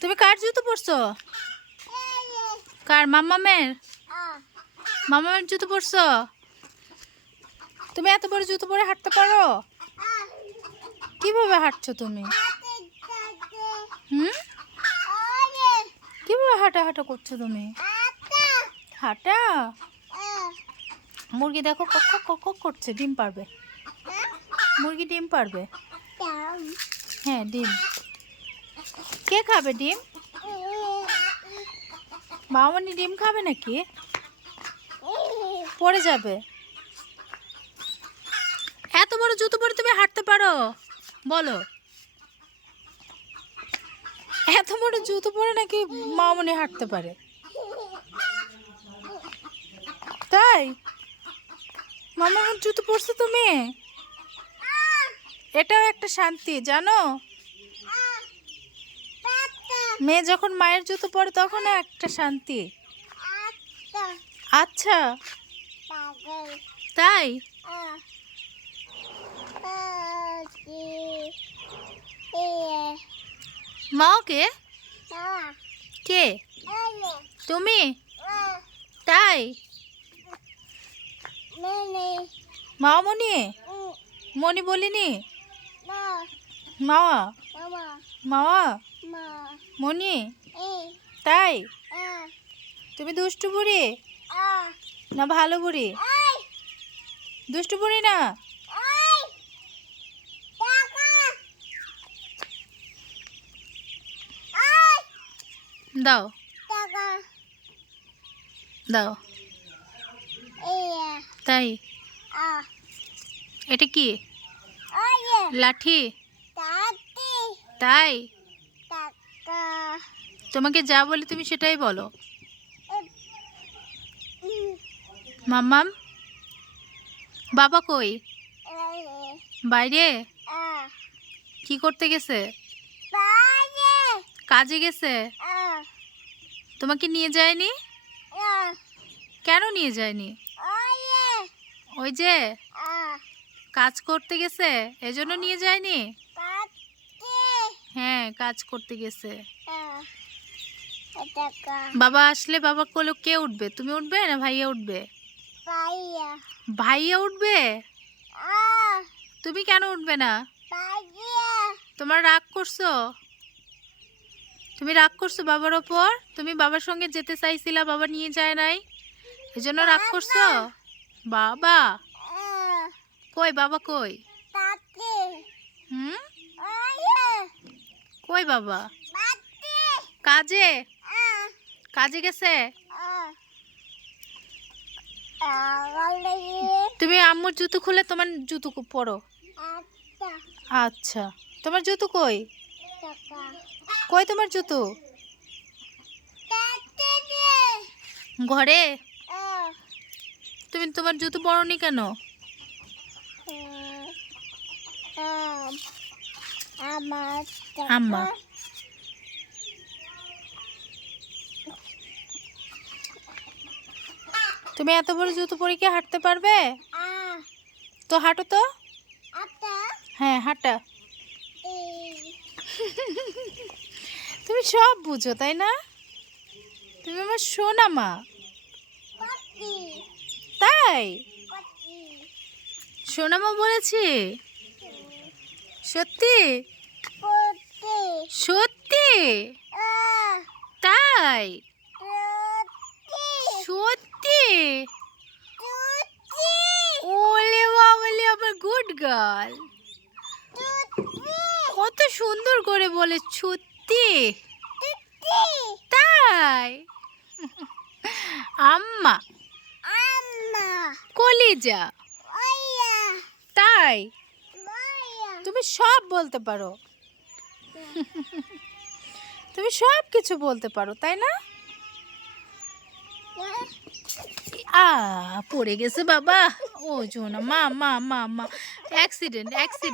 তুমি কার জুতো পরছো? কার? মাম্মামের? মাম্মামের জুতো পরছো? তুমি এত বড় জুতো পরে হাঁটতে পারো? কিভাবে হাঁটছো তুমি? হুম, কিভাবে হাঁটা হাঁটা করছো তুমি? হাঁটা? মুরগি দেখো কক কক কক করছে, ডিম পারবে। মুরগি ডিম পারবে। হ্যাঁ, ডিম। কে খাবে ডিম? মামনি ডিম খাবে নাকি? পড়ে যাবে। এত বড় জুতো পরে তুমি হাঁটতে পারো? বলো, এত বড় জুতো পরে নাকি মামনি হাঁটতে পারে? তাই? মামার জুতো পরছো তুমি? এটাও একটা শান্তি, জানো? মেয়ে যখন মায়ের জুতো পরে তখন একটা শান্তি। আচ্ছা, তাই? মাও কে? কে? তুমি? তাই? মামনি? মনি বলিনি? মাওয়া? মাওয়া? মনি? তাই? তুমি দুষ্টু বুড়ি না ভালো বুড়ি? দুষ্টু বুড়ি না? দাও দাও। তাই? এটা কি? লাঠি? তাই? তোমাকে যা বলি তুমি সেটাই বলো। মাম্মাম, বাবা কই? বাইরে? কি করতে গেছে? কাজে গেছে? তোমাকে নিয়ে যায়নি? কেন নিয়ে যায়নি? ওই যে কাজ করতে গেছে, এজন্য নিয়ে যায়নি? হ্যাঁ, কাজ করতে গেছে। বাবা আসলে বাবা কোলে কে উঠবে? তুমি উঠবে না ভাইয়া উঠবে? ভাইয়া উঠবে? তুমি কেন উঠবে না? তোমার রাগ করছো? তুমি রাগ করছো বাবার ওপর? তুমি বাবার সঙ্গে যেতে চাইছিলা, বাবা নিয়ে যায় নাই, এজন্য রাগ করছো? বাবা কই? বাবা কই? হুম, কই বাবা? কাজে? কাজে গেছে? তুমি আম্মুর জুতো খুলে তোমার জুতো পরো। আচ্ছা, তোমার জুতো কই? কই তোমার জুতো? ঘরে? তুমি তোমার জুতো পরোনি কেন? আম্মা, তুমি এত বড় জুতো পরে কি হাঁটতে পারবে? তো হাঁটো তো। হ্যাঁ, হাঁটা। তুমি সব বুঝো তাই না? তুমি আমার সোনা মা। তাই? সোনা মা বলেছি? সত্যি? সত্যি? তাই? সত্যি? ওলে বাবলে, আমার গুড গার্ল। কত সুন্দর করে বলে সত্যি? তাই? আম্মা, কলিজা। তাই? তুমি সব বলতে পারো। তুমি সব কিছু বলতে পারো তাই না? পড়ে গেছে বাবা। ও জোনা, মা মা মা মা, অ্যাক্সিডেন্ট অ্যাক্সিডেন্ট।